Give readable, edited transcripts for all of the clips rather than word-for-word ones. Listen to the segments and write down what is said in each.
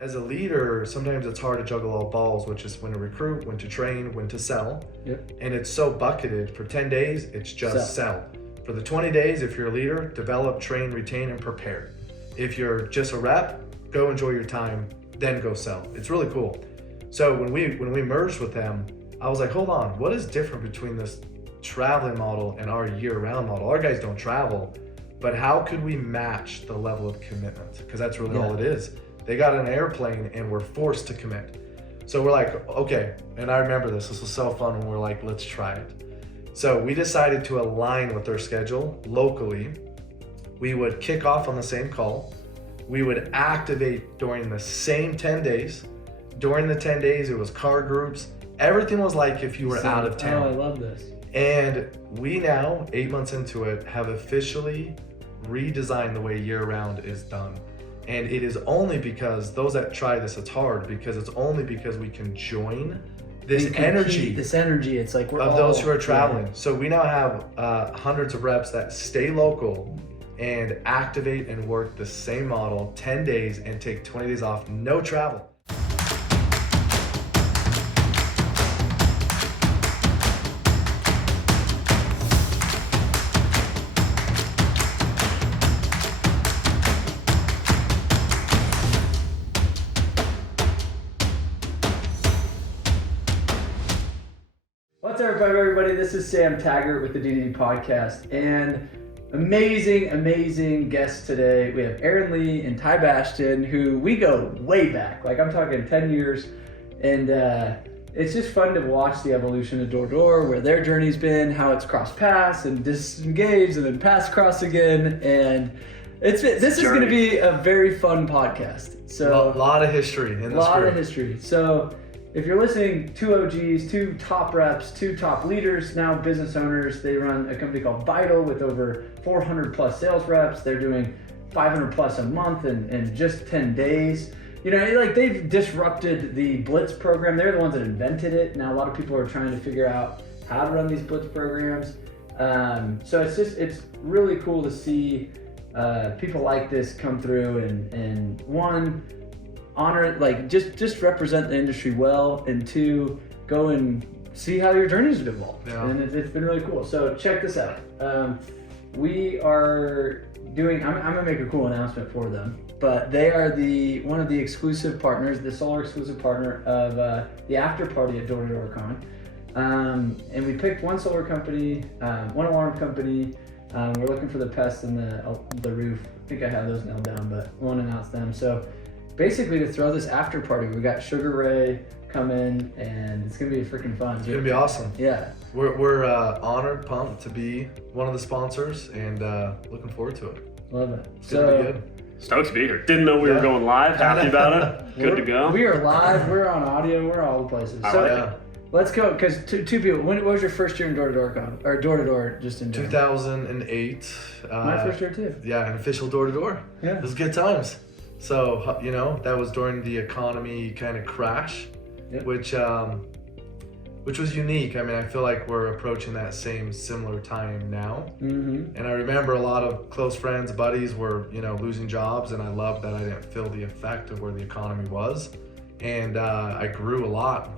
as a leader, sometimes it's hard to juggle all balls, which is when to recruit, when to train, when to sell. Yep. And it's so bucketed. For 10 days, it's just sell. For the 20 days, if you're a leader, develop, train, retain, and prepare. If you're just a rep, go enjoy your time, then go sell. It's really cool. So when we merged with them, I was like, hold on, what is different between this traveling model and our year-round model? Our guys don't travel, but how could we match the level of commitment? Because that's really all it is. They got an airplane and we're forced to commit. So we're like, okay, and I remember this was so fun when we're like, let's try it. So we decided to align with their schedule locally. We would kick off on the same call. We would activate during the same 10 days. During the 10 days, it was car groups. Everything was like if you were out of town. Oh, I love this. And we now, 8 months into it, have officially redesigned the way year-round is done. And it is only because those that try this, it's hard because it's only because we can join this energy. It's like we're of those who are traveling. Yeah. So we now have hundreds of reps that stay local and activate and work the same model 10 days and take 20 days off, no travel. What's up, everybody? This is Sam Taggart with the D2D podcast, and amazing guests today. We have Aaron Lee and Ty Bastian, who we go way back. Like I'm talking 10 years, and it's just fun to watch the evolution of Door, where their journey's been, how it's crossed paths and disengaged, and then pass cross again, and this is going to be a very fun podcast. So a lot of history in this group. A lot of history. So if you're listening, two OGs, two top reps, two top leaders, now business owners. They run a company called Vital with over 400 plus sales reps. They're doing 500 plus a month in just 10 days. You know, like they've disrupted the Blitz program. They're the ones that invented it. Now a lot of people are trying to figure out how to run these Blitz programs. So it's really cool to see people like this come through and one, honor it, like just represent the industry well, and two, go and see how your journeys have evolved. Yeah. And it's been really cool. So check this out. We are doing, I'm gonna make a cool announcement for them, but they are one of the exclusive partners, the sole exclusive partner of the after party at Door Con. And we picked one solar company, one alarm company. We're looking for the pests in the roof. I think I have those nailed down, but we won't announce them. So basically, to throw this after party, we got Sugar Ray come in, and it's gonna be freaking fun. It's gonna be awesome. Yeah, we're honored, pumped to be one of the sponsors, and looking forward to it. Love it. It's gonna be good. Stoked to be here. Didn't know we were going live. Happy about it. Good to go. We are live. We're on audio. We're all the places. So let's go, because two people. What was your first year in Door Con, or Door just in general? 2008. My first year too. Yeah, an official Door. Yeah, it was good times. So, you know, that was during the economy kind of crash, which was unique. I mean, I feel like we're approaching that similar time now. Mm-hmm. And I remember a lot of close friends, buddies were, you know, losing jobs, and I loved that I didn't feel the effect of where the economy was. And I grew a lot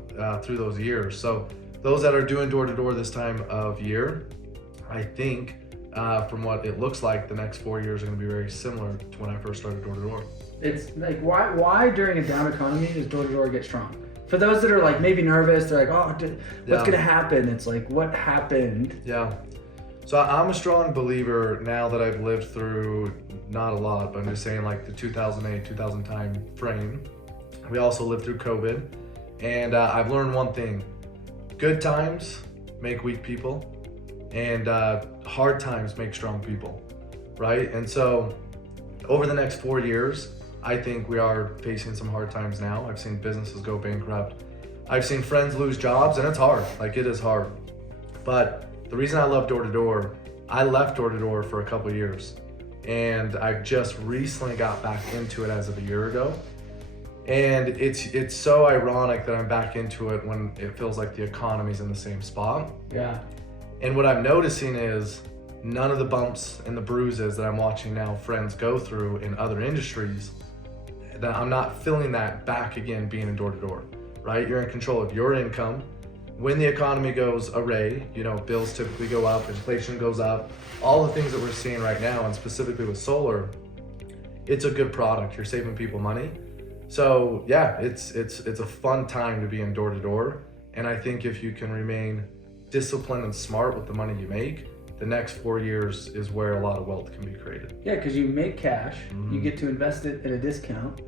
through those years. So those that are doing Door this time of year, I think from what it looks like, the next 4 years are going to be very similar to when I first started Door. It's like, why during a down economy does Door get strong? For those that are like maybe nervous, they're like, oh, what's gonna happen? It's like, what happened? Yeah. So I'm a strong believer now that I've lived through, not a lot, but I'm just saying like the 2008, 2000 time frame. We also lived through COVID, and I've learned one thing: good times make weak people, and hard times make strong people, right? And so over the next 4 years, I think we are facing some hard times now. I've seen businesses go bankrupt. I've seen friends lose jobs, and it's hard. Like, it is hard. But the reason I love Door, I left Door for a couple of years, and I've just recently got back into it as of a year ago. And it's so ironic that I'm back into it when it feels like the economy's in the same spot. Yeah. And what I'm noticing is none of the bumps and the bruises that I'm watching now friends go through in other industries, that I'm not feeling that back again being in door-to-door, right? You're in control of your income. When the economy goes array, you know, bills typically go up, inflation goes up, all the things that we're seeing right now, and specifically with solar, it's a good product. You're saving people money. So yeah, it's a fun time to be in door-to-door. And I think if you can remain disciplined and smart with the money you make, the next 4 years is where a lot of wealth can be created. Yeah, because you make cash, you get to invest it at a discount,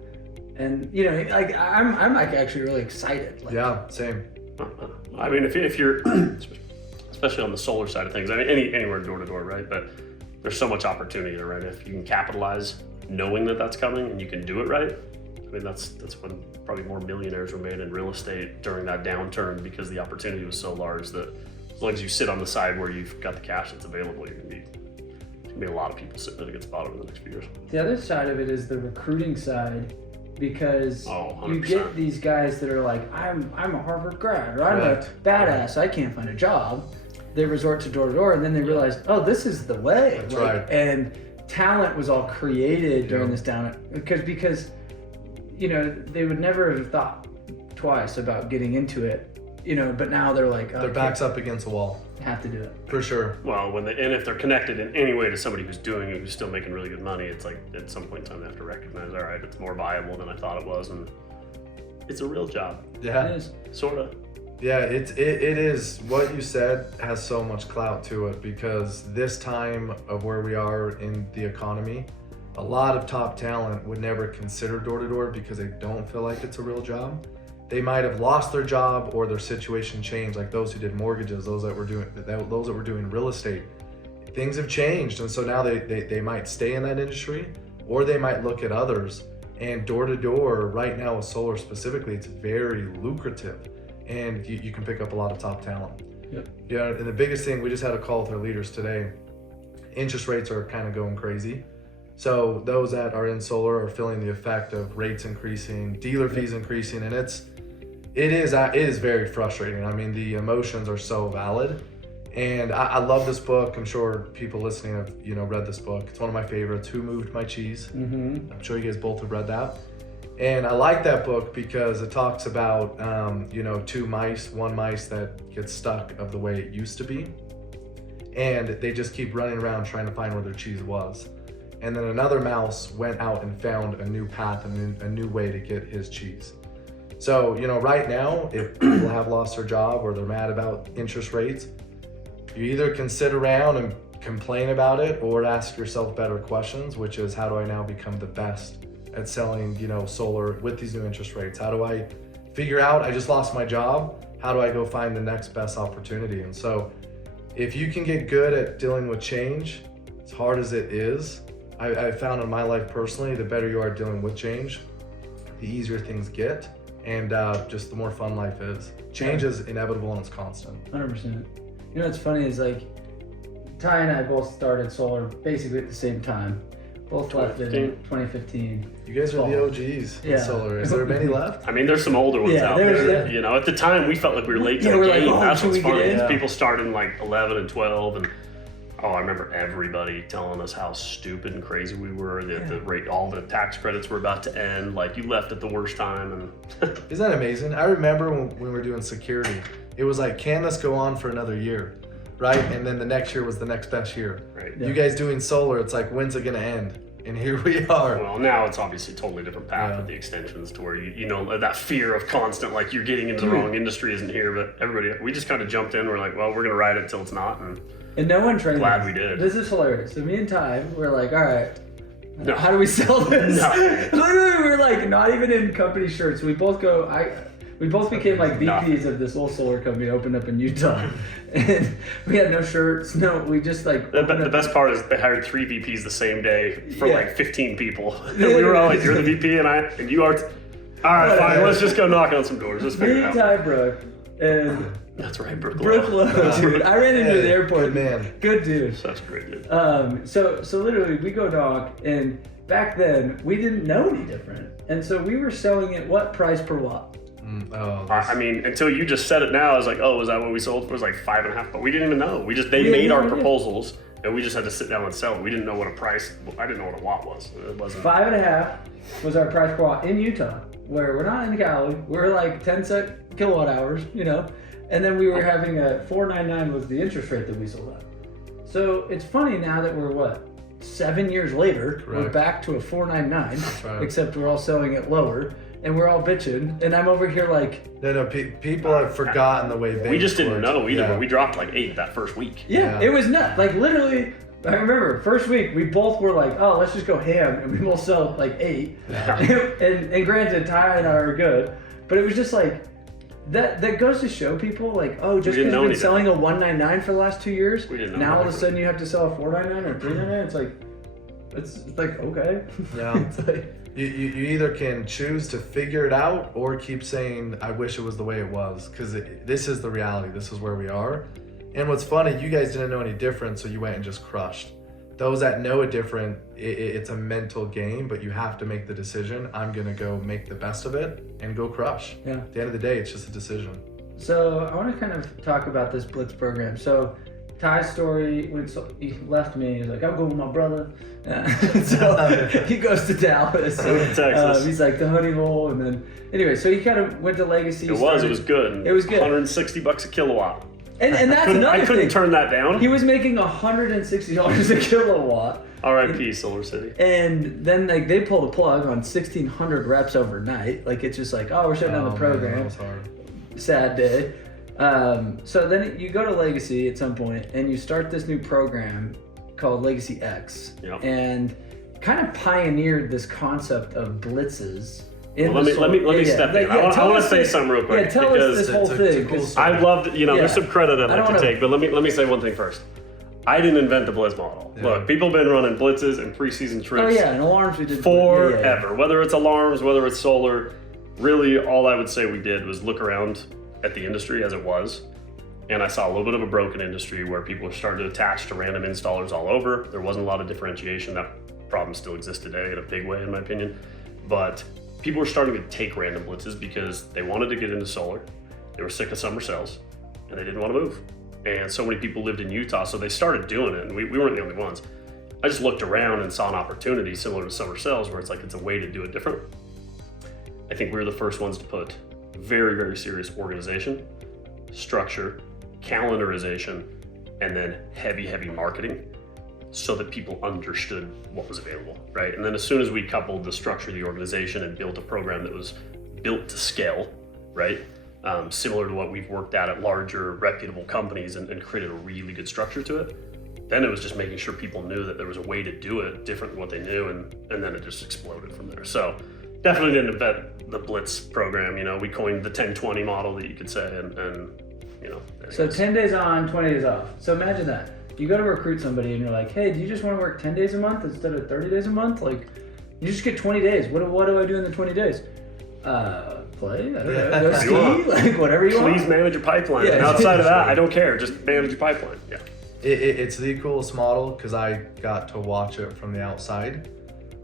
and you know, like I'm like actually really excited. Like, Yeah, same. I mean, if you're, especially on the solar side of things, I mean, anywhere door to door, right? But there's so much opportunity there, right? If you can capitalize knowing that that's coming and you can do it right, I mean, that's when probably more millionaires were made in real estate during that downturn, because the opportunity was so large that as long as you sit on the side where you've got the cash that's available, there's gonna be a lot of people sitting at a good spot over the next few years. The other side of it is the recruiting side, because you 100%. get these guys that are like, I'm a Harvard grad, or I'm a badass, I can't find a job. They resort to door to door, and then they realize, oh, this is the way. That's right. And talent was all created during this down, because you know, they would never have thought twice about getting into it, you know, but now they're like, Their back's up against the wall. have to do it. For sure. Well, and if they're connected in any way to somebody who's doing it, who's still making really good money, it's like at some point in time they have to recognize, all right, it's more viable than I thought it was, and it's a real job. Yeah. It is. Sort of. Yeah, it is. What you said has so much clout to it, because this time of where we are in the economy, a lot of top talent would never consider door-to-door because they don't feel like it's a real job. They might have lost their job or their situation changed, like those who did mortgages, those that were doing real estate. Things have changed, and so now they might stay in that industry, or they might look at others. And door-to-door right now with solar specifically, it's very lucrative, and you can pick up a lot of top talent. Yep. Yeah, and the biggest thing, we just had a call with our leaders today. Interest rates are kind of going crazy. So those that are in solar are feeling the effect of rates increasing, dealer fees increasing, and it is very frustrating. I mean, the emotions are so valid. And I love this book. I'm sure people listening have, you know, read this book. It's one of my favorites, Who Moved My Cheese? Mm-hmm. I'm sure you guys both have read that. And I like that book because it talks about, you know, one mice that gets stuck of the way it used to be. And they just keep running around trying to find where their cheese was. And then another mouse went out and found a new path and a new way to get his cheese. So, you know, right now, if people have lost their job or they're mad about interest rates, you either can sit around and complain about it or ask yourself better questions, which is, how do I now become the best at selling, you know, solar with these new interest rates? How do I figure out, I just lost my job, how do I go find the next best opportunity? And so if you can get good at dealing with change, as hard as it is, I found in my life personally, the better you are dealing with change, the easier things get, and just the more fun life is. Change is inevitable and it's constant. 100%. You know what's funny is, like, Ty and I both started solar basically at the same time. Both left in 2015. You guys are the OGs in solar. Is there many left? I mean, there's some older ones out there. You know, at the time we felt like we were late to the game. Like, that's what's funny. Yeah. People started in like 11 and 12, and I remember everybody telling us how stupid and crazy we were. That the rate, all the tax credits were about to end. Like, you left at the worst time. And isn't that amazing? I remember when we were doing security, it was like, can this go on for another year, right? And then the next year was the next best year. Right. Yeah. You guys doing solar, it's like, when's it gonna end? And here we are. Well, now it's obviously a totally different path with the extensions, to where you know, that fear of constant, like, you're getting into the wrong industry isn't here. But we just kind of jumped in. We're like, well, we're gonna ride it till it's not, and no one trained glad us. we did. This is hilarious. So me and Ty, we're like, all right, how do we sell this? No. Literally, we're like, not even in company shirts. We both became like VPs of this little solar company opened up in Utah, and we had no shirts. No, we just like. The best part is they hired 3 VPs the same day for like 15 people. And we were all like, "You're the VP, and you are." All right, fine. Let's just go knock on some doors. Let's figure Me it and out. Ty Brooke and. That's right, Brooke Lowe, dude. I ran into the airport. Man. Good dude. Such a great dude. So literally we go knock, and back then we didn't know any different, and so we were selling it what price per watt? I mean, until you just said it now, I was like, oh, is that what we sold for? It was like 5.5, but we didn't even know. They made our proposals, And we just had to sit down and sell it. We didn't know what a price, I didn't know what a watt was. It wasn't. 5.5 was our price per watt in Utah, where we're not in Cali. We're like 10 cent kilowatt hours, you know. And then we were having a 4.99 was the interest rate that we sold at. So it's funny now that we're 7 years later, we're back to a 4.99, right. except we're all selling it lower. And we're all bitching, and I'm over here like... No, people have forgotten the way banks We just didn't know either, yeah. but we dropped like 8 that first week. Yeah, it was nuts. Like literally, I remember first week, we both were like, oh, let's just go ham, and we both sell like 8. Yeah. and granted, Ty and I are good, but it was just like, that goes to show people like, oh, just because you've been selling a 1.99 for the last 2 years, now all of a sudden you have to sell a 4.99 or 3.99. It's like okay. Yeah. It's like, You either can choose to figure it out or keep saying, I wish it was the way it was, because this is the reality. This is where we are. And what's funny, you guys didn't know any different, so you went and just crushed. Those that know it different, it's a mental game, but you have to make the decision. I'm going to go make the best of it and go crush. Yeah. At the end of the day, it's just a decision. So I want to kind of talk about this Blitz program. So Ty's story, when he left me, he's like, I'll go with my brother. So he goes to Dallas. Texas. He's like the honey hole. And then, anyway, so he kind of went to Legacy. It was good. It was good. $160 a kilowatt. And that's another thing. I couldn't turn that down. He was making $160 a kilowatt. R.I.P. Solar City. And then like they pulled a plug on 1,600 reps overnight. Like it's just like, oh, we're shutting down the program. Man, that was hard. Sad day. So then you go to Legacy at some point and you start this new program called Legacy X, and kind of pioneered this concept of blitzes. Let me step in. I want to say something real quick. Yeah, tell us this whole thing. I love, there's some credit I'd like to take, but let me say one thing first. I didn't invent the blitz model. Yeah. Look, people have been running blitzes and preseason trips. Oh yeah, and alarms we did forever. Whether it's alarms, whether it's solar, really all I would say we did was look around at the industry as it was, and I saw a little bit of a broken industry where people were starting to attach to random installers all over. There wasn't a lot of differentiation. That problem still exists today in a big way, in my opinion. But people were starting to take random blitzes because they wanted to get into solar. They were sick of summer sales, and they didn't want to move. And so many people lived in Utah, so they started doing it, and we weren't the only ones. I just looked around and saw an opportunity similar to summer sales where it's like it's a way to do it different. I think we were the first ones to put very, very serious organization, structure, calendarization, and then heavy marketing so that people understood what was available, right? And then as soon as we coupled the structure, the organization, and built a program that was built to scale, right? Similar to what we've worked at larger reputable companies and created a really good structure to it. Then it was just making sure people knew that there was a way to do it different than what they knew, and then it just exploded from there. So definitely didn't invent the Blitz program. We coined the 10-20 model that you could say, and So 10 days on, 20 days off. So imagine that. You go to recruit somebody and you're like, hey, do you just want to work 10 days a month instead of 30 days a month? Like, you just get 20 days. What do I do in the 20 days? Play, I don't know, go ski, like whatever you want. Please manage your pipeline. And outside of that, I don't care. Just manage your pipeline. Yeah. It's the coolest model because I got to watch it from the outside.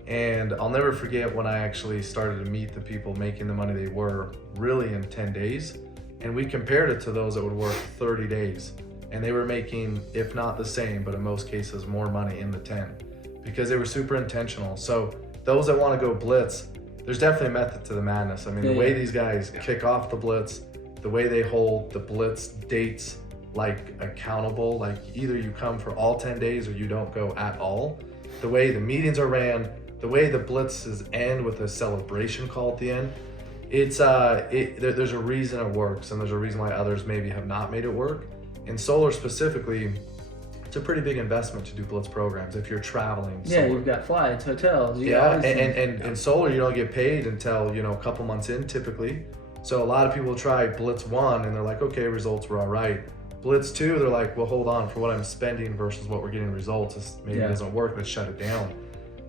And I'll never forget when I actually started to meet the people making the money they were really in 10 days. And we compared it to those that would work 30 days. And they were making, if not the same, but in most cases, more money in the 10 because they were super intentional. So those that want to go blitz, there's definitely a method to the madness. I mean, the way these guys kick off the blitz, the way they hold the blitz dates like accountable, like either you come for all 10 days or you don't go at all. The way the meetings are ran, the way the blitzes end with a celebration call at the end, there's a reason it works, and there's a reason why others maybe have not made it work. In solar specifically, it's a pretty big investment to do blitz programs if you're traveling. Yeah, you've got flights, hotels. And solar, you don't get paid until a couple months in typically. So a lot of people try Blitz 1 and they're like, okay, results were all right. Blitz 2, they're like, well, hold on, for what I'm spending versus what we're getting results, maybe it doesn't work, let's shut it down.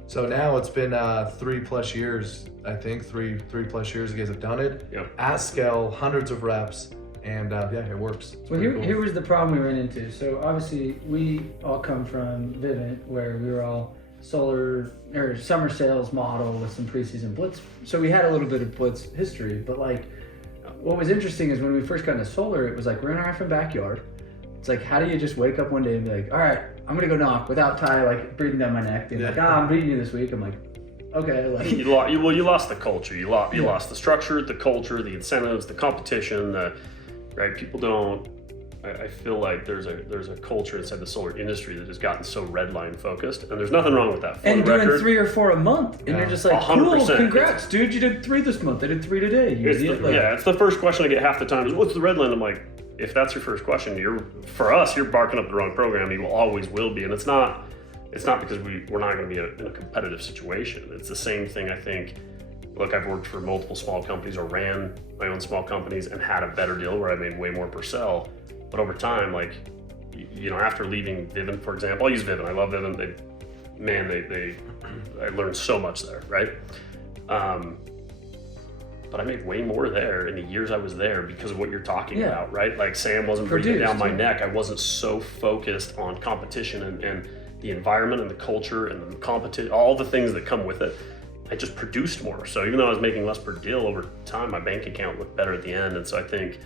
So now it's been 3+ years, I think, 3+ years you guys have done it. Yep. At scale, hundreds of reps. And it works. Well, here was the problem we ran into. So obviously we all come from Vivint, where we were all solar or summer sales model with some preseason blitz. So we had a little bit of blitz history, but like what was interesting is when we first got into solar, it was like we're in our effing backyard. It's like, how do you just wake up one day and be like, all right, I'm gonna go knock without Ty like breathing down my neck, being like, I'm beating you this week. I'm like, okay, like you lost the culture. You lost the structure, the culture, the incentives, the competition. Right? People don't. I feel like there's a culture inside the solar industry that has gotten so red line focused, and there's nothing wrong with that. And doing 3 or 4 a month, and you're just like, 100%. Cool, congrats, dude, you did 3 this month. I did 3 today. It's the first question I get half the time is, what's the red line? I'm like, if that's your first question, you're barking up the wrong program. You always will be, and it's not because we're not going to be in a competitive situation. It's the same thing, I think. Look, I've worked for multiple small companies or ran my own small companies and had a better deal where I made way more per sell. But over time, like, after leaving Vivint, for example, I'll use Vivint. I love Vivint. I learned so much there, right? But I made way more there in the years I was there because of what you're talking about, right? Like Sam wasn't breathing down my neck. I wasn't so focused on competition and the environment and the culture and the competition, all the things that come with it. I just produced more. So even though I was making less per deal over time, my bank account looked better at the end. And so I think,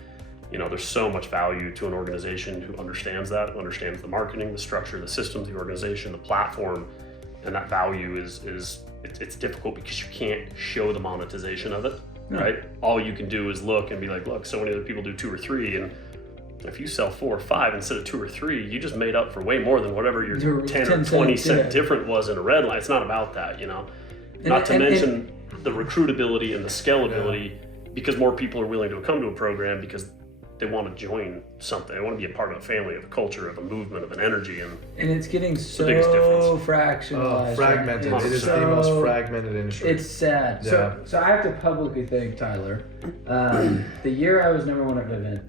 there's so much value to an organization who understands that, who understands the marketing, the structure, the systems, the organization, the platform, and that value it's difficult because you can't show the monetization of it, right? All you can do is look and be like, look, so many other people do 2 or 3, and if you sell 4 or 5 instead of 2 or 3, you just made up for way more than whatever your 10 or 20 cent different was in a red line. It's not about that, Not to mention the recruitability and the scalability, because more people are willing to come to a program because they want to join something. They want to be a part of a family, of a culture, of a movement, of an energy, and it's getting so fractionalized. Fragmented. It is the most fragmented industry. It's sad. Yeah. So I have to publicly thank Tyler. The year I was number 1 at Vivint,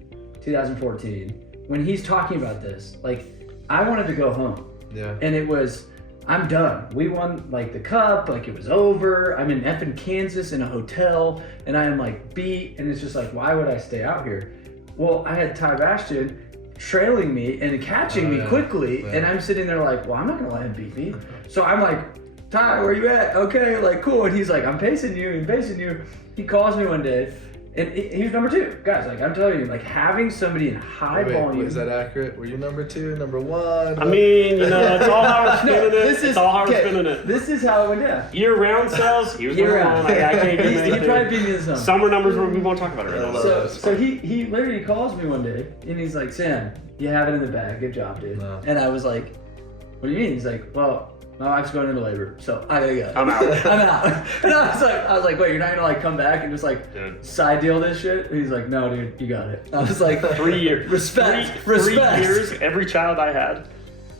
2014, when he's talking about this, like, I wanted to go home. Yeah. And it was, I'm done. We won like the cup, like it was over. I'm in effing Kansas in a hotel, and I am like beat, and it's just like, why would I stay out here? Well, I had Ty Bastian trailing me and catching me quickly, and I'm sitting there like, well, I'm not gonna let him beat me. So I'm like, Ty, where you at? Okay, like, cool. And he's like, I'm pacing you. He calls me one day, and he was number 2. Guys, like, I'm telling you, like, having somebody in high volume. Is that accurate? Were you number 2, number 1? I mean, it's all how we're spinning it. It's all how we're spinning it. This is how it went down. Year-round sales, he was number 1. I can't get anything. He probably beat me in some. Summer numbers, we won't talk about it right now. So he literally calls me one day, and he's like, Sam, you have it in the bag. Good job, dude. No. And I was like, what do you mean? He's like, well, my wife's going into labor, so I gotta go. I'm out. And I was like, wait, you're not gonna like come back and just like side deal this shit? And he's like, no, dude, you got it. I was like, 3 years. Respect. 3 years. Every child I had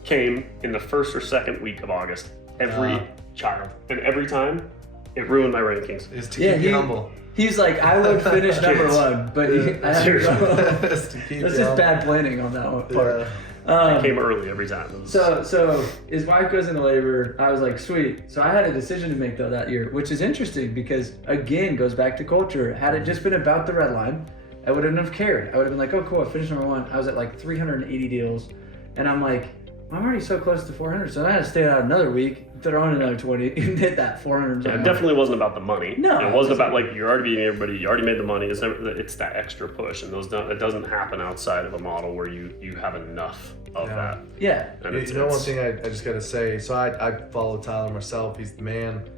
came in the first or second week of August. Every child, and every time it ruined my rankings. Is to keep you humble. He's like, I would finish number 1, but I have to go. That's just bad planning on that one part. I came early every time. So his wife goes into labor. I was like, sweet. So I had a decision to make though that year, which is interesting because again goes back to culture. Had it just been about the red line, I wouldn't have cared. I would have been like, oh cool, I finished number 1. I was at like 380 deals, and I'm like, I'm already so close to 400, so I had to stay out another week, throw in another 20, and hit that 400. Yeah, it definitely wasn't about the money. No, it wasn't about like you're already beating everybody. You already made the money. It's that extra push, and it doesn't happen outside of a model where you have enough of that. Yeah. And one thing I just gotta say. So I follow Tyler myself. He's the man.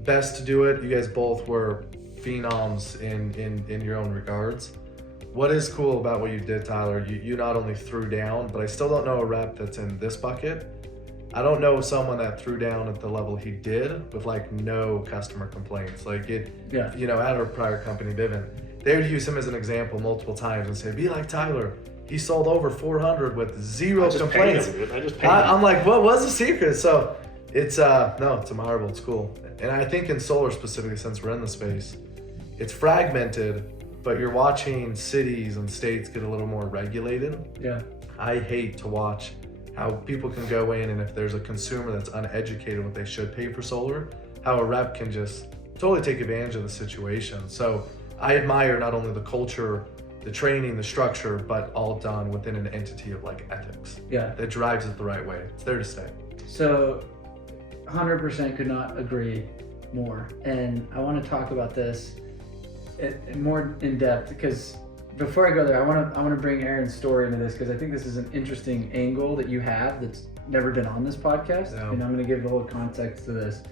Best to do it. You guys both were phenoms in your own regards. What is cool about what you did, Tyler, you not only threw down, but I still don't know a rep that's in this bucket. I don't know someone that threw down at the level he did with like no customer complaints. Like at our prior company, Vivint, they would use him as an example multiple times and say, be like Tyler. He sold over 400 with 0 complaints. I just paid him. I'm like, what was the secret? So it's admirable. It's cool. And I think in solar specifically, since we're in the space, it's fragmented, but you're watching cities and states get a little more regulated. Yeah. I hate to watch how people can go in, and if there's a consumer that's uneducated what they should pay for solar, how a rep can just totally take advantage of the situation. So I admire not only the culture, the training, the structure, but all done within an entity of like ethics. Yeah. That drives it the right way. It's there to stay. So 100% could not agree more. And I want to talk about this more in depth, because before I go there, I want to bring Aaron's story into this, because I think this is an interesting angle that you have that's never been on this podcast, Yeah. and I'm going to give a little context to this.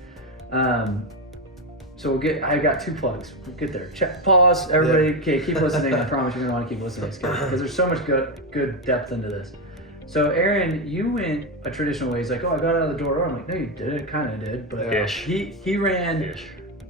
So I got 2 plugs. We'll get there. Check, pause, everybody. Okay, keep listening. I promise you're going to want to keep listening because there's so much good depth into this. So Aaron, you went a traditional way. He's like, oh, I got out of the door. I'm like, no, you didn't. Kind of did, but he ran.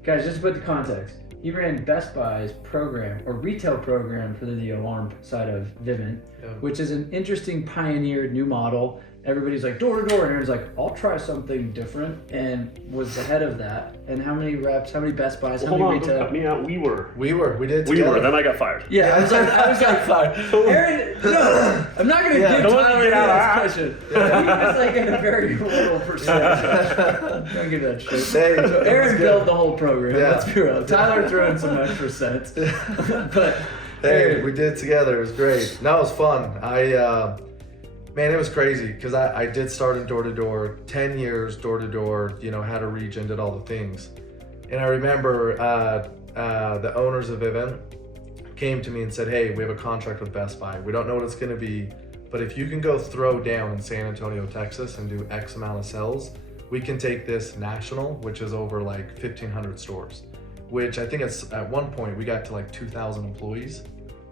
Guys, just to put the context, he ran Best Buy's program or retail program for the alarm side of Vivint, which is an interesting pioneered new model. Everybody's like door to door, and Aaron's like, I'll try something different, and was ahead of that. And how many reps, how many Best Buys, how many retail? Don't cut me out. We did together. We were, then I got fired. Yeah, I was like fired. Aaron, no, I'm not gonna give Tyler this question. He was like in a very little percentage. Don't give that shit. So Aaron built the whole program. Let's be real. Tyler threw in some extra cents. But hey, we did it together. It was great. No, it was fun. Man, it was crazy because I did start in door-to-door, 10 years door-to-door, had a region, did all the things. And I remember the owners of Vivint came to me and said, hey, we have a contract with Best Buy. We don't know what it's going to be, but if you can go throw down in San Antonio, Texas and do X amount of sales, we can take this national, which is over like 1,500 stores, which I think it's at one point we got to like 2,000 employees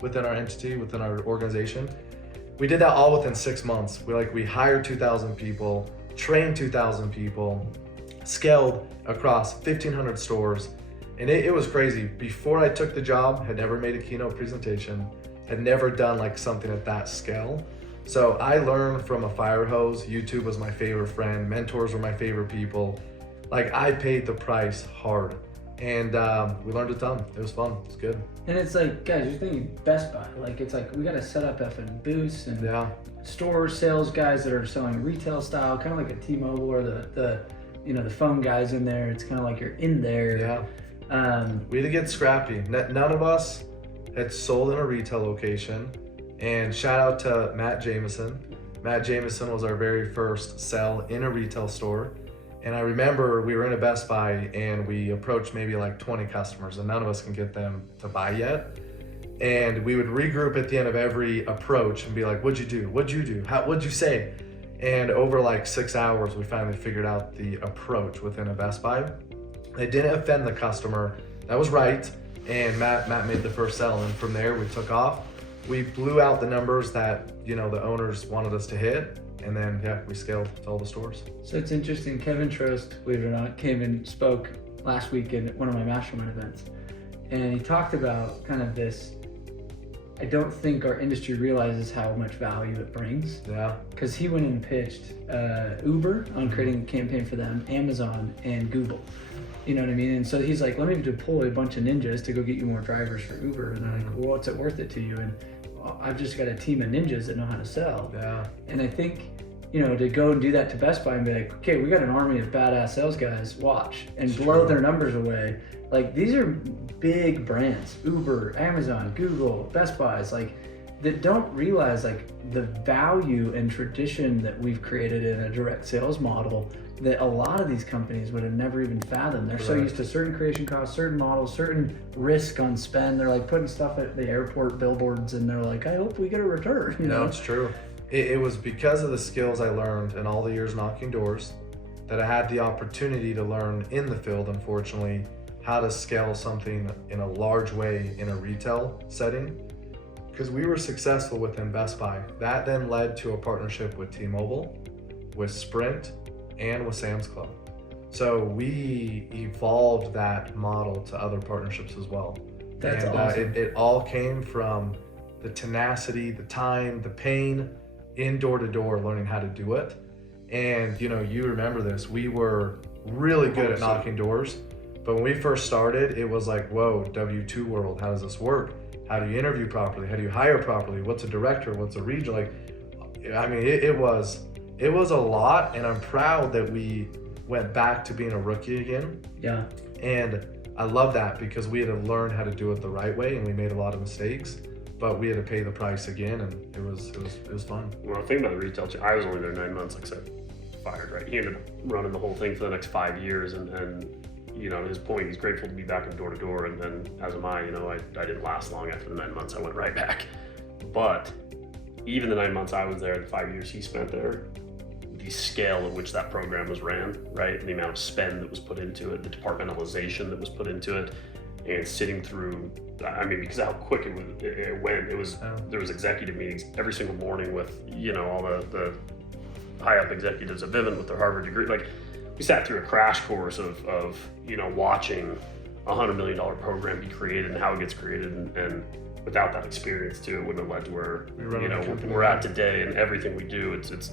within our entity, within our organization. We did that all within 6 months. We hired 2,000 people, trained 2,000 people, scaled across 1,500 stores, and it was crazy. Before I took the job, had never made a keynote presentation, had never done like something at that scale. So I learned from a fire hose. YouTube was my favorite friend. Mentors were my favorite people. Like I paid the price hard, and we learned a ton. It was fun. It was good. And it's like, guys, you're thinking Best Buy. Like, it's like, we got to set up effing booths and store sales guys that are selling retail style, kind of like a T-Mobile or the phone guys in there. It's kind of like you're in there. We had to get scrappy. None of us had sold in a retail location. And shout out to Matt Jameson. Matt Jameson was our very first sell in a retail store. And I remember we were in a Best Buy and we approached maybe like 20 customers and none of us can get them to buy yet. And we would regroup at the end of every approach and be like, what'd you do? What'd you do? What'd you say? And over like 6 hours, we finally figured out the approach within a Best Buy. They didn't offend the customer. That was right. And Matt made the first sell. And from there we took off. We blew out the numbers that, the owners wanted us to hit. And then, we scaled to all the stores. So it's interesting. Kevin Trost, believe it or not, came and spoke last week in one of my mastermind events. And he talked about kind of this, I don't think our industry realizes how much value it brings. Yeah. Because he went and pitched Uber on creating a campaign for them, Amazon, and Google. You know what I mean? And so he's like, let me deploy a bunch of ninjas to go get you more drivers for Uber. And I'm like, well, what's it worth it to you? And I've just got a team of ninjas that know how to sell. Yeah. And I think, to go and do that to Best Buy and be like, okay, we got an army of badass sales guys, watch, and blow their numbers away. Like, these are big brands, Uber, Amazon, Google, Best Buy's, like, that don't realize like the value and tradition that we've created in a direct sales model that a lot of these companies would have never even fathomed. They're so used to certain creation costs, certain models, certain risk on spend. They're like putting stuff at the airport billboards and they're like, I hope we get a return. No, it's true. It was because of the skills I learned in all the years knocking doors that I had the opportunity to learn in the field, unfortunately, how to scale something in a large way in a retail setting. Because we were successful within Best Buy. That then led to a partnership with T-Mobile, with Sprint, and with Sam's Club. So we evolved that model to other partnerships as well. That's awesome. It all came from the tenacity, the time, the pain in door-to-door, learning how to do it. And you remember this, we were really good at knocking doors, but when we first started, it was like, whoa, W2 world, how does this work? How do you interview properly? How do you hire properly? What's a director? What's a region? It was a lot, and I'm proud that we went back to being a rookie again. Yeah. And I love that because we had to learn how to do it the right way, and we made a lot of mistakes, but we had to pay the price again, and it was fun. Well, the thing about the retail, I was only there 9 months, like I said, fired, right? He ended up running the whole thing for the next 5 years, and to his point, he's grateful to be back in door to door, and as am I. I didn't last long after the 9 months. I went right back. But even the 9 months I was there, the 5 years he spent there, the scale at which that program was ran, right? And the amount of spend that was put into it, the departmentalization that was put into it, and sitting through, I mean, because of how quick it went, there was executive meetings every single morning with, you know, all the high up executives of Vivint with their Harvard degree. Like, we sat through a crash course of you know, watching $100 million program be created and how it gets created, and without that experience too, it wouldn't have led to where, you know, we're at today. And everything we do, it's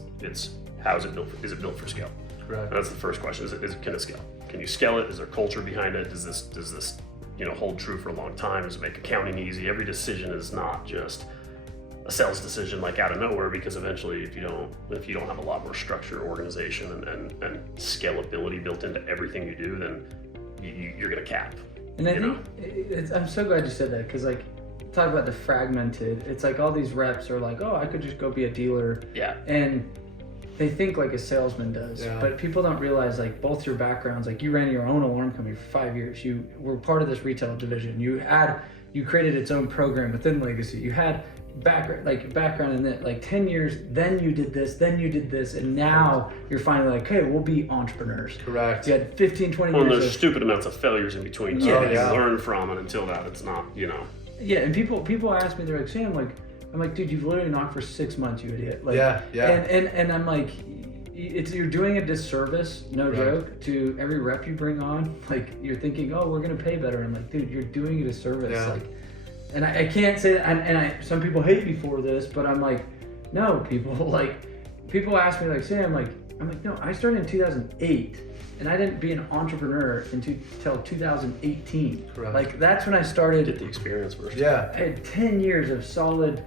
how is it built? Is it built for scale? Right. And that's the first question. Can it scale? Can you scale it? Is there culture behind it? Does this you know, hold true for a long time? Does it make accounting easy? Every decision is not just a sales decision like out of nowhere, because eventually if you don't have a lot more structure, organization, and scalability built into everything you do, then you're gonna cap. And I think I'm so glad you said that, because like, talk about the fragmented, it's like all these reps are like, oh, I could just go be a dealer. Yeah. And they think like a salesman does, but people don't realize, like, both your backgrounds, like you ran your own alarm company for 5 years, you were part of this retail division, you created its own program within Legacy, you had background in it, like 10 years, then you did this, and now you're finally like, hey, we'll be entrepreneurs. Correct. You had 15, 20 well, years. And there's stupid amounts of failures in between too, that you learn from, and until that, it's not, you know. Yeah, and people ask me, they're like, Sam, I'm like, dude, you've literally knocked for 6 months, you idiot. Like, yeah. And I'm like, you're doing a disservice, no joke, to every rep you bring on. Like, you're thinking, oh, we're gonna pay better. I'm like, dude, you're doing a disservice. Yeah. Like, and I can't say that. And some people hate me for this, but I'm like, no, people ask me like, Sam, I'm like, no, I started in 2008. And I didn't be an entrepreneur until 2018. Correct. Like, that's when I started. Get the experience first. Yeah. I had 10 years of solid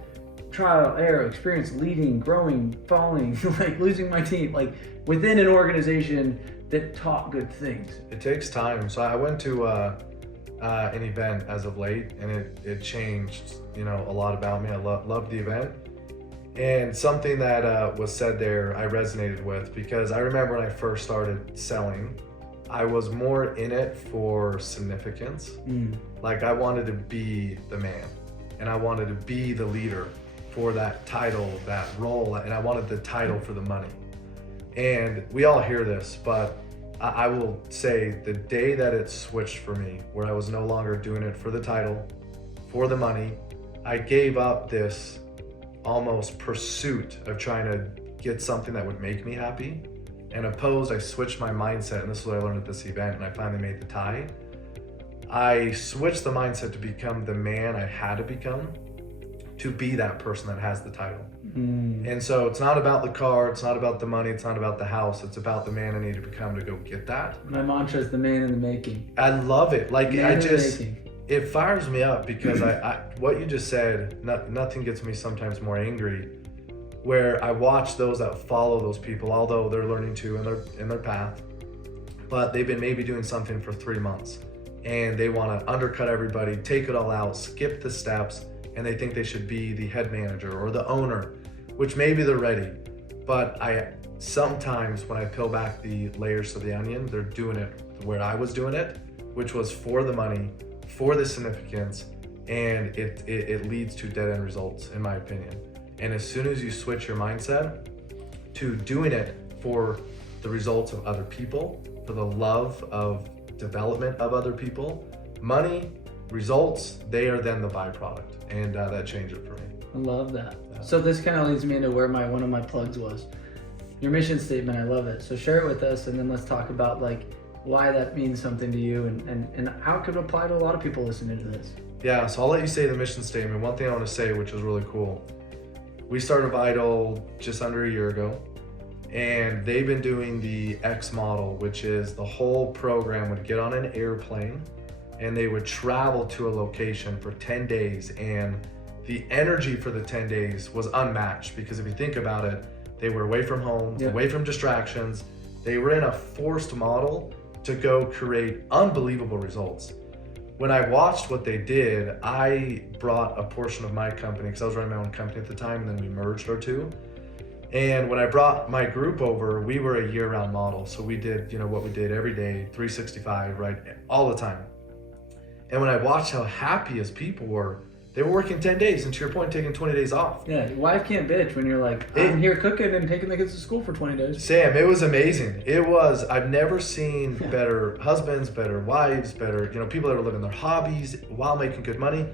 trial, error, experience, leading, growing, falling, like losing my team, like within an organization that taught good things. It takes time. So I went to an event as of late, and it changed, you know, a lot about me. I loved the event. And something that was said there I resonated with, because I remember when I first started selling, I was more in it for significance. Like, I wanted to be the man, and I wanted to be the leader for that title, that role, and I wanted the title for the money. And we all hear this, but I will say the day that it switched for me, where I was no longer doing it for the title, for the money, I gave up this almost pursuit of trying to get something that would make me happy. And I switched my mindset, and this is what I learned at this event, and I finally made the tie. I switched the mindset to become the man I had to become, to be that person that has the title. And so it's not about the car, it's not about the money, it's not about the house, it's about the man I need to become to go get that. My mantra is the man in the making. I love it. Like, Making. It fires me up, because I what you just said, nothing gets me sometimes more angry, where I watch those that follow those people, although they're learning too in their path, but they've been maybe doing something for 3 months, and they want to undercut everybody, take it all out, skip the steps, and they think they should be the head manager or the owner, which maybe they're ready. But sometimes when I peel back the layers of the onion, they're doing it where I was doing it, which was for the money, for the significance, and it leads to dead end results, in my opinion. And as soon as you switch your mindset to doing it for the results of other people, for the love of development of other people, money, results, they are then the byproduct. And that changed it for me. I love that. So this kind of leads me into where one of my plugs was. Your mission statement, I love it. So share it with us, and then let's talk about like why that means something to you, and how it could apply to a lot of people listening to this. Yeah, so I'll let you say the mission statement. One thing I want to say, which is really cool. We started Vital just under a year ago, and they've been doing the X model, which is the whole program would get on an airplane and they would travel to a location for 10 days. And the energy for the 10 days was unmatched, because if you think about it, they were away from home, away from distractions. They were in a forced model to go create unbelievable results. When I watched what they did, I brought a portion of my company, because I was running my own company at the time, and then we merged our two. And when I brought my group over, we were a year-round model. So we did, what we did every day, 365, right, all the time. And when I watched how happy his people were, They were working 10 days, and to your point, taking 20 days off. Yeah, your wife can't bitch when you're like, I'm here cooking and taking the kids to school for 20 days. Sam, it was amazing. I've never seen better husbands, better wives, better, people that are living their hobbies while making good money.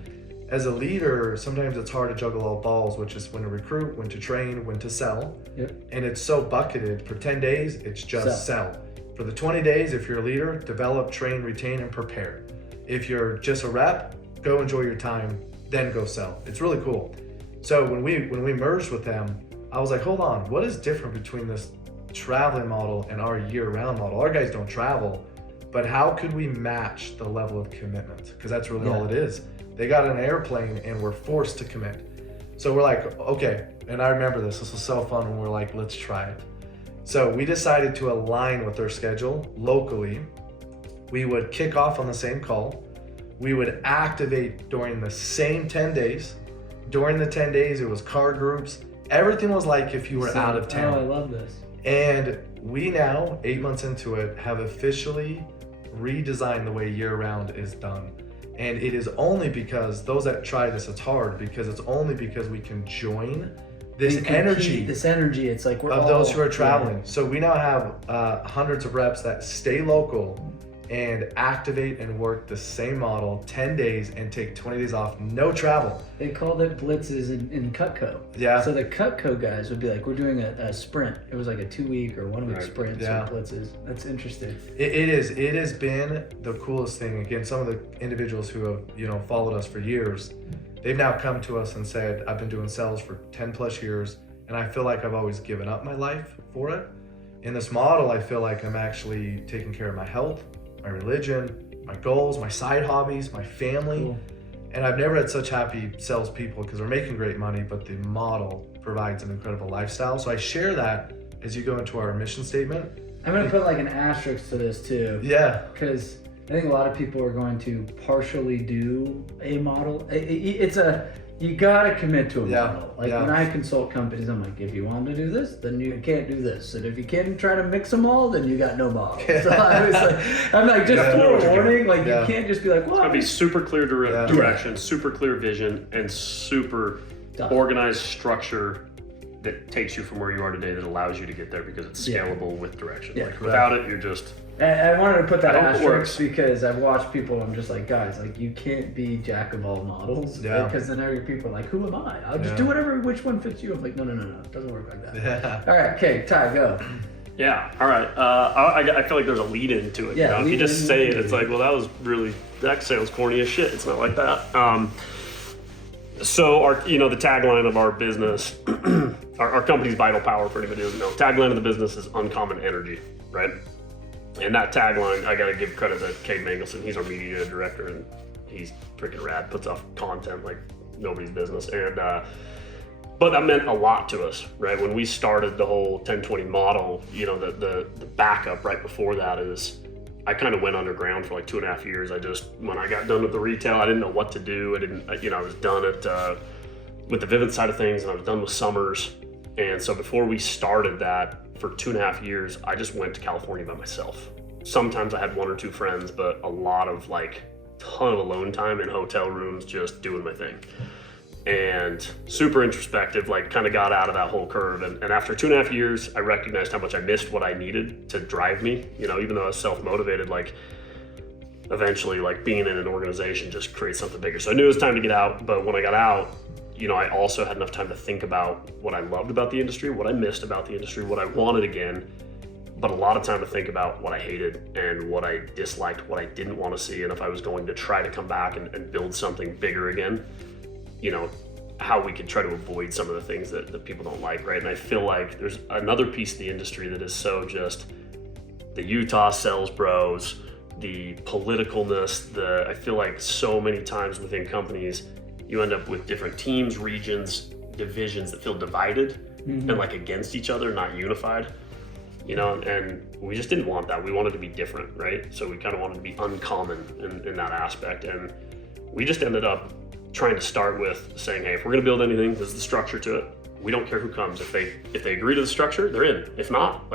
As a leader, sometimes it's hard to juggle all balls, which is when to recruit, when to train, when to sell. Yep. And it's so bucketed. For 10 days, it's just sell. For the 20 days, if you're a leader, develop, train, retain, and prepare. If you're just a rep, go enjoy your time, then go sell. It's really cool. So when we merged with them, I was like, hold on, what is different between this traveling model and our year-round model? Our guys don't travel, but how could we match the level of commitment? Because that's really all it is. They got an airplane and we're forced to commit. So we're like, okay, and I remember this was so fun when we're like, let's try it. So we decided to align with their schedule locally. We would kick off on the same call. We would activate during the same 10 days. During the 10 days, it was car groups. Everything was like if you were out of town. Oh, I love this. And we now, 8 months into it, have officially redesigned the way year-round is done. And it is only because those that try this, it's hard, because it's only because we can join this energy. It's like we're of those who are traveling. Yeah. So we now have hundreds of reps that stay local and activate and work the same model 10 days and take 20 days off, no travel. They called it blitzes in Cutco. Yeah. So the Cutco guys would be like, we're doing a sprint. It was like a 2-week or 1-week sprint. Yeah. So blitzes. That's interesting. It has been the coolest thing. Again, some of the individuals who have, followed us for years, they've now come to us and said, I've been doing sales for 10 plus years, and I feel like I've always given up my life for it. In this model, I feel like I'm actually taking care of my health, my religion, my goals, my side hobbies, my family. Cool. And I've never had such happy salespeople because they're making great money, but the model provides an incredible lifestyle. So I share that as you go into our mission statement. I'm going to put like an asterisk to this too. Yeah. Because I think a lot of people are going to partially do a model. You gotta commit to a model. Like when I consult companies, I'm like, if you want to do this, then you can't do this. And if you can't try to mix them all, then you got no model. So I'm like, just forewarning, like you can't just be like, well, it's gotta be super clear direction, super clear vision, and super organized structure that takes you from where you are today, that allows you to get there because it's scalable with direction. Like without it, you're just. I wanted to put that asterisk because I've watched people. I'm just like, guys, like you can't be jack of all models. Yeah. Because then other people are like, who am I? I'll just do which one fits you. I'm like, no, it doesn't work like that. Yeah. All right, okay, Ty, go. Yeah. All right. I feel like there's a lead into it. Yeah. If you just say it, it's like, well, that sounds corny as shit. It's not like that. So our, the tagline of our business, our company's Vital Power, for anybody who doesn't know, tagline of the business is uncommon energy, right? And that tagline, I gotta give credit to Cade Mangelson. He's our media director, and he's freaking rad. Puts off content like nobody's business. And but that meant a lot to us, right? When we started the whole 10-20 model, the backup right before that is, I kind of went underground for like 2.5 years. When I got done with the retail, I didn't know what to do. I was done with the Vivint side of things, and I was done with Summers. And so before we started that, for 2.5 years, I just went to California by myself. Sometimes I had 1 or 2 friends, but a lot of ton of alone time in hotel rooms, just doing my thing. And super introspective, kind of got out of that whole curve. And after 2.5 years, I recognized how much I missed what I needed to drive me. Even though I was self-motivated, eventually being in an organization just creates something bigger. So I knew it was time to get out, but when I got out, I also had enough time to think about what I loved about the industry, what I missed about the industry, what I wanted again, but a lot of time to think about what I hated and what I disliked, what I didn't want to see, and if I was going to try to come back and build something bigger again, how we could try to avoid some of the things that people don't like, right? And I feel like there's another piece of the industry that is so just the Utah sales bros, the politicalness, I feel like so many times within companies, you end up with different teams, regions, divisions that feel divided and against each other, not unified, and we just didn't want that. We wanted to be different, right? So we kind of wanted to be uncommon in that aspect. And we just ended up trying to start with saying, hey, if we're gonna build anything, this is the structure to it. We don't care who comes. If they agree to the structure, they're in. If not,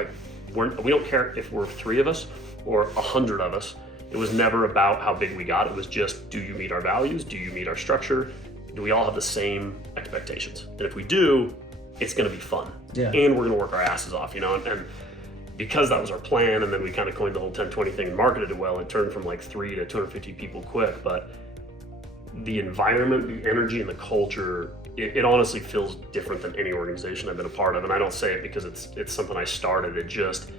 we don't care if we're 3 of us or 100 of us. It was never about how big we got. It was just, do you meet our values? Do you meet our structure? do we all have the same expectations? And if we do, it's going to be fun. Yeah. And we're going to work our asses off, you know? And because that was our plan, and then we kind of coined the whole 10-20 thing and marketed it well, it turned from like 3 to 250 people quick. But the environment, the energy, and the culture, it honestly feels different than any organization I've been a part of. And I don't say it because it's something I started. It just,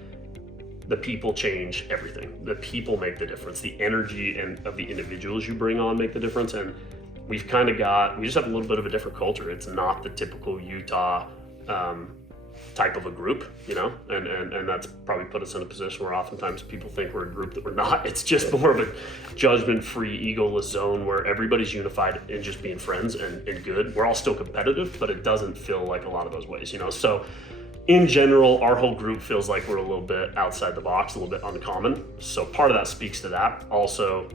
the people change everything. The people make the difference. The energy and of the individuals you bring on make the difference. And we just have a little bit of a different culture. It's not the typical Utah type of a group, you know, and that's probably put us in a position where oftentimes people think we're a group that we're not. It's just more of a judgment-free, egoless zone where everybody's unified in just being friends and good. We're all still competitive, but it doesn't feel like a lot of those ways, you know. So in general, our whole group feels like we're a little bit outside the box, a little bit uncommon. So part of that speaks to that. Also,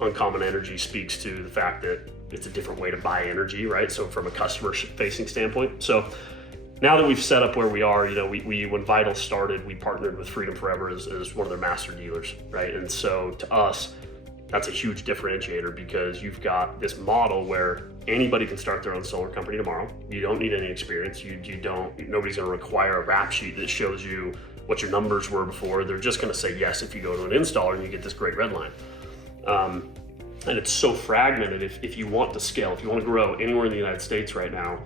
uncommon energy speaks to the fact that it's a different way to buy energy, right? So from a customer-facing standpoint. So now that we've set up where we are, you know, we when Vital started, we partnered with Freedom Forever as one of their master dealers, right? And so to us, that's a huge differentiator because you've got this model where anybody can start their own solar company tomorrow. You don't need any experience. Nobody's going to require a rap sheet that shows you what your numbers were before. They're just going to say yes if you go to an installer and you get this great red line. And it's so fragmented. If you want to scale, if you want to grow anywhere in the United States right now,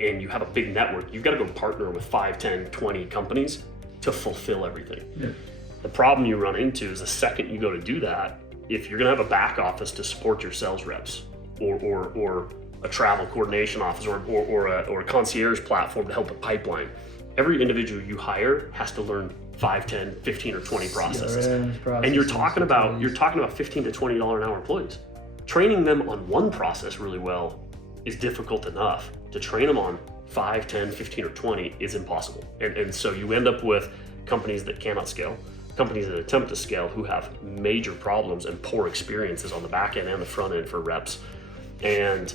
and you have a big network, you've got to go partner with 5, 10, 20 companies to fulfill everything. Yeah. The problem you run into is the second you go to do that, if you're going to have a back office to support your sales reps or a travel coordination office or a concierge platform to help a pipeline, every individual you hire has to learn 5, 10, 15, or 20 processes. And you're talking about $15 to $20 an hour employees. Training them on one process really well is difficult enough. To train them on 5, 10, 15, or 20 is impossible. And so you end up with companies that cannot scale, companies that attempt to scale who have major problems and poor experiences on the back end and the front end for reps. And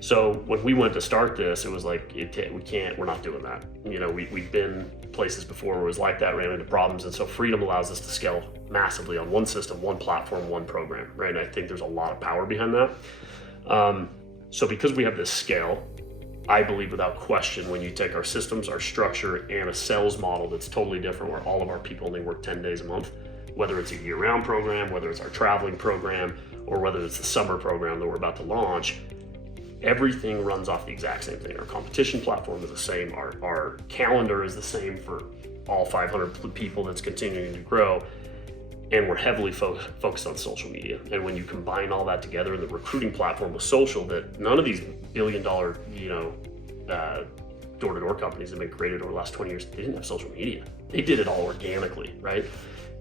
so when we went to start this, it was like, we're not doing that. You know, we've been places before where it was like that, ran into problems. And so Freedom allows us to scale massively on one system, one platform, one program, right? And I think there's a lot of power behind that. So because we have this scale, I believe without question, when you take our systems, our structure, and a sales model that's totally different, where all of our people only work 10 days a month, whether it's a year-round program, whether it's our traveling program, or whether it's the summer program that we're about to launch, everything runs off the exact same thing. Our competition platform is the same. Our calendar is the same for all 500 people that's continuing to grow. And we're heavily focused on social media. And when you combine all that together in the recruiting platform with social, that none of these billion-dollar, door-to-door companies that have been created over the last 20 years, they didn't have social media. They did it all organically, right?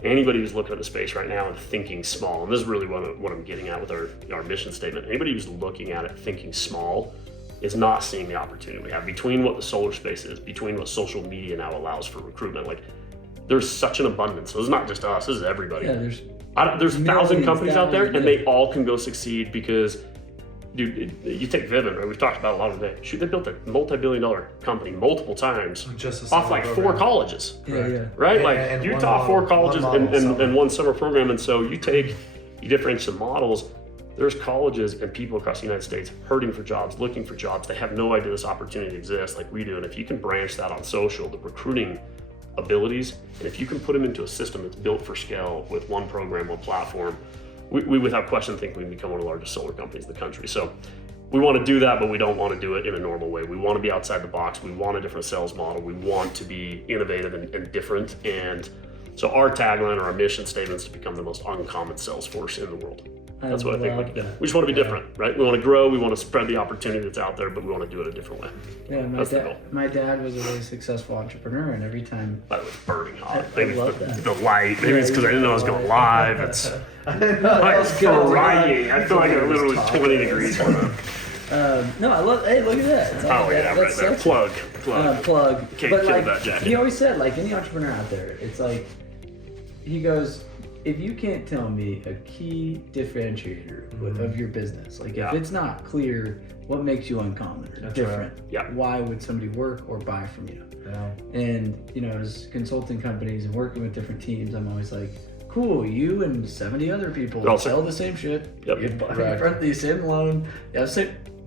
Anybody who's looking at the space right now and thinking small, and this is really what I'm getting at with our mission statement, anybody who's looking at it thinking small is not seeing the opportunity we have between what the solar space is, between what social media now allows for recruitment. Like, there's such an abundance. So it's not just us, this is everybody. Yeah, there's 1,000 companies out there, and they all can go succeed because, dude, you take Vivint, right? We've talked about a lot of it. Shoot, they built a multi-billion-dollar company multiple times off like 4 colleges. Yeah. Right? Like Utah, 4 colleges and one summer program. And so you differentiate some models. There's colleges and people across the United States hurting for jobs, looking for jobs. They have no idea this opportunity exists like we do. And if you can branch that on social, the recruiting abilities, and if you can put them into a system that's built for scale with one program, one platform, we without question think we can become one of the largest solar companies in the country. So we want to do that, but we don't want to do it in a normal way. We want to be outside the box. We want a different sales model. We want to be innovative and different. And so our tagline or our mission statement is to become the most uncommon sales force in the world. That's what I think we can do. We just want to be different, right? We want to grow. We want to spread the opportunity that's out there, but we want to do it a different way. Yeah, my dad was a really succcul entrepreneur, and every time... But it was burning hot. Maybe it's the light. Maybe it's because I didn't know I was going live. It's like frying. I feel like it literally 20 degrees. No, I love... Hey, look at that. It's like, right there. Plug. Can't kill that jacket. He always said, like, any entrepreneur out there, it's like, he goes... If you can't tell me a key differentiator of your business, like if it's not clear what makes you uncommon or different, why would somebody work or buy from you? Yeah. And, as consulting companies and working with different teams, I'm always like, cool, you and 70 other people sell the same shit. Yep. You buy in front of the same loan.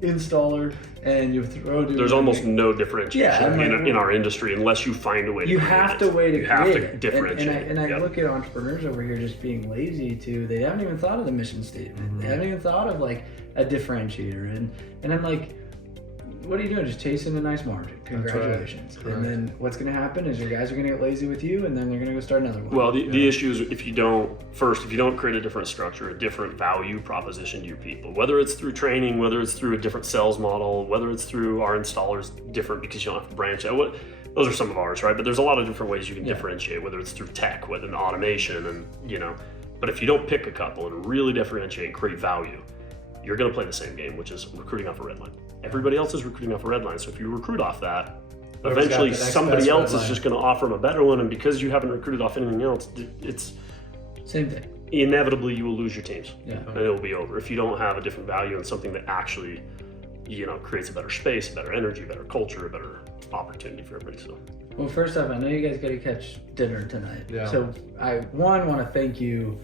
installer and you throw. There's almost no differentiation like, in our industry unless you find a way. You have to differentiate. And I look at entrepreneurs over here just being lazy too. They haven't even thought of the mission statement. Mm-hmm. They haven't even thought of like a differentiator. And I'm like, what are you doing? Just chasing a nice margin. Congratulations. Right. And then what's going to happen is your guys are going to get lazy with you, and then they're going to go start another one. Well, the issue is if you don't create a different structure, a different value proposition to your people, whether it's through training, whether it's through a different sales model, whether it's through our installers different because you don't have to branch out. Those are some of ours, right? But there's a lot of different ways you can differentiate, whether it's through tech, with an automation, and But if you don't pick a couple and really differentiate and create value, you're going to play the same game, which is recruiting off a red line. Everybody else is recruiting off a red line. So if you recruit off that, eventually somebody else is just going to offer them a better one. And because you haven't recruited off anything else, it's same thing. Inevitably, you will lose your teams. Yeah. And it will be over. If you don't have a different value and something that actually, creates a better space, a better energy, a better culture, a better opportunity for everybody. So. Well, first off, I know you guys got to catch dinner tonight. Yeah. So I want to thank you.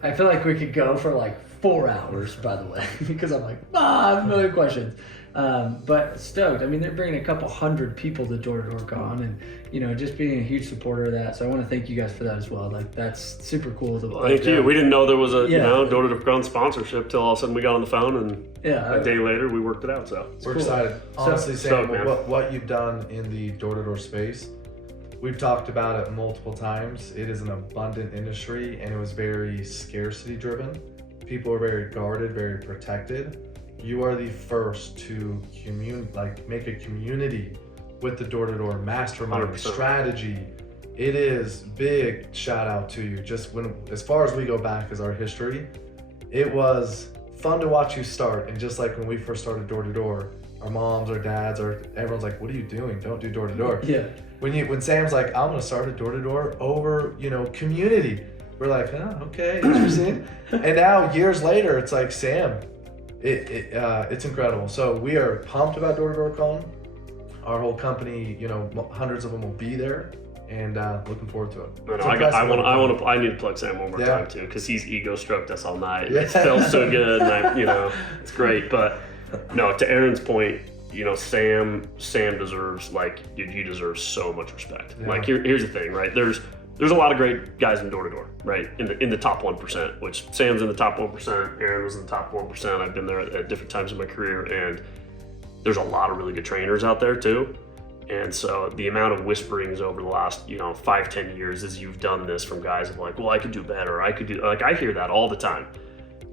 I feel like we could go for like 4 hours, by the way, because I'm like, I have a million questions. But stoked. I mean, they're bringing a couple hundred people to Door to Door Con, and just being a huge supporter of that. So I want to thank you guys for that as well. Like, that's super cool. Thank you. We didn't know there was a Door to Door Con sponsorship till all of a sudden we got on the phone, and a day later we worked it out. So we're excited. Honestly, Sam, what you've done in the door to door space, we've talked about it multiple times. It is an abundant industry, and it was very scarcity driven. People are very guarded, very protected. You are the first to make a community with the door-to-door mastermind 100%. strategy. It is big shout out to you. Just as far as we go back as our history, it was fun to watch you start. And just like when we first started door-to-door, our moms, our dads, everyone's like, "What are you doing? Don't do door-to-door." Yeah. When Sam's like, "I'm gonna start a door-to-door over, community," we're like, "Oh, okay, interesting." And now years later, it's like, Sam, it's incredible. So we are pumped about Door to Door Con. Our whole company, hundreds of them will be there, and looking forward to it. I need to plug Sam one more time too, because he's ego stroked us all night. Yeah. It felt so good, and it's great. But no, to Aaron's point, Sam deserves you deserve so much respect. Yeah. Like here's the thing, right? There's a lot of great guys in door to door, right? In the top 1%, which Sam's in the top 1%, Aaron was in the top 1%. I've been there at different times in my career, and there's a lot of really good trainers out there too. And so the amount of whisperings over the last 5-10 years as you've done this from guys of like, well, I could do better, I hear that all the time.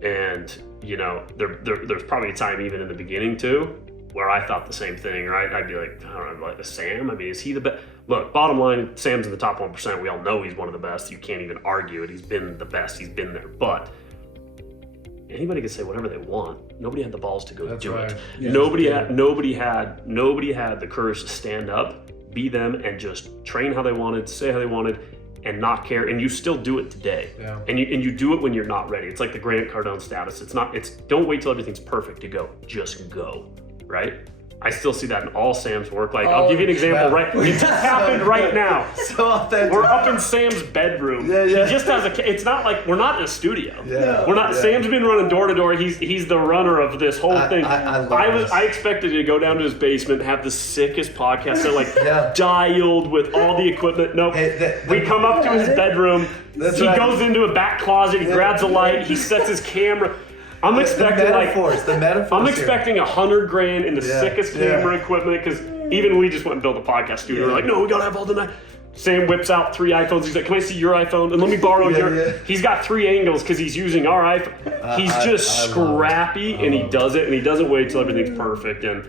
And there's probably a time even in the beginning too where I thought the same thing, right? I'd be like, I don't know, like Sam, I mean, is he the best? Look, bottom line, Sam's in the top 1%. We all know he's one of the best. You can't even argue it. He's been the best. He's been there. But anybody can say whatever they want. Nobody had the balls to go do it. Yeah, nobody had the courage to stand up, be them, and just train how they wanted, say how they wanted, and not care. And you still do it today. Yeah. And you do it when you're not ready. It's like the Grant Cardone status. It's don't wait till everything's perfect to go. Just go. Right? I still see that in all Sam's work. I'll give you an example. Right, it just happened right now. So authentic. We're up in Sam's bedroom. Yeah. He just has it's not like we're not in a studio. Yeah. We're not. Yeah. Sam's been running door to door. He's the runner of this whole thing. I expected to go down to his basement, have the sickest podcast, so dialed with all the equipment. Nope. We come up to his bedroom. He goes into a back closet. He grabs a light. He sets his camera. I'm expecting I'm expecting $100,000 in the sickest camera equipment, because even we just went and built a podcast studio. Yeah. We're like, no, we gotta have all the night. Sam whips out 3 iPhones. He's like, can I see your iPhone? And let me borrow your. Yeah. He's got 3 angles because he's using our iPhone. He's just scrappy, and he does it doesn't wait till everything's perfect. And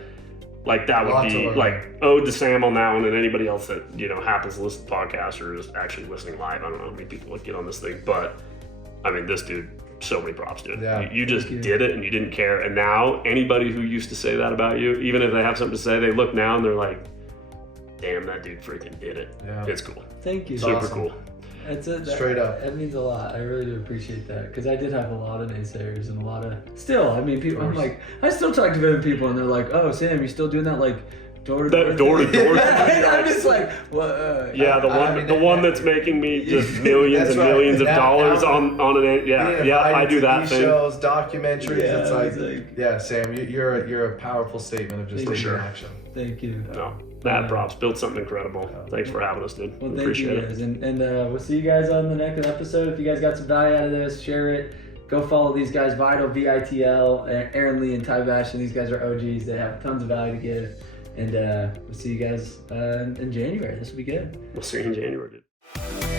that would be ode to Sam on that one, and anybody else that happens to listen to the podcast or is actually listening live. I don't know how many people would get on this thing, but I mean, this dude. So many props, dude. Yeah, you just did it and you didn't care. And now anybody who used to say that about you, even if they have something to say, they look now and they're like, damn, that dude freaking did it. Yeah. It's cool. Thank you. Super cool. That's it. Straight up. That means a lot. I really do appreciate that, because I did have a lot of naysayers and a lot of, still, I mean, people, I'm like, I still talk to other people and they're like, oh, Sam, you still doing that door That door to door. I'm just like, what? Yeah, the one that's making me just millions and millions of dollars on an I do that thing. Shows, documentaries. Yeah, it's like Sam, you're a powerful statement of just taking action. Thank you. No, mad props. Built something incredible. Thanks for having us, dude. Well, thank Appreciate you guys. And we'll see you guys on the next episode. If you guys got some value out of this, share it. Go follow these guys, Vital, VITL, Aaron Lee, and Ty Bastian. These guys are OGs. They have tons of value to give. And we'll see you guys in January. This will be good. We'll see you in January, dude.